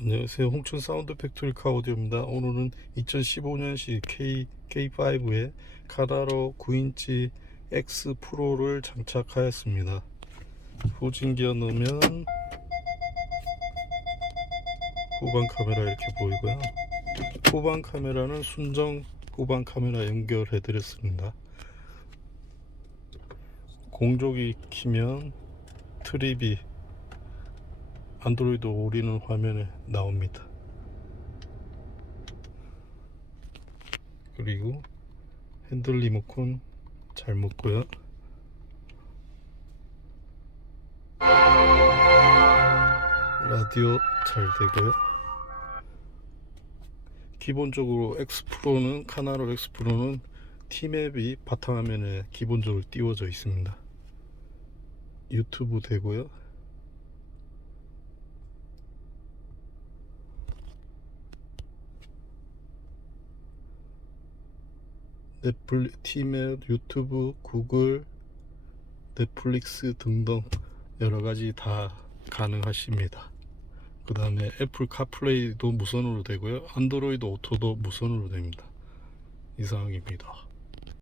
안녕하세요. 홍천 사운드 팩토리 카 오디오입니다. 오늘은 2015년식 K, K5에 카다로 9인치 X 프로를 장착하였습니다. 후진기어 넣으면 후방 카메라 이렇게 보이고요. 후방 카메라는 순정 후방 카메라 연결해 드렸습니다. 공조기 키면 트립이 안드로이드 오리는 화면에 나옵니다. 그리고 핸들 리모컨 잘 묶고요. 라디오 잘 되고요. 기본적으로 X 프로는 카나로 X 프로는 티맵이 바탕화면에 기본적으로 띄워져 있습니다. 유튜브 되고요. 넷플 티맵, 유튜브, 구글, 넷플릭스 등등 여러 가지 다 가능하십니다. 그 다음에 애플 카플레이도 무선으로 되고요. 안드로이드 오토도 무선으로 됩니다. 이상입니다.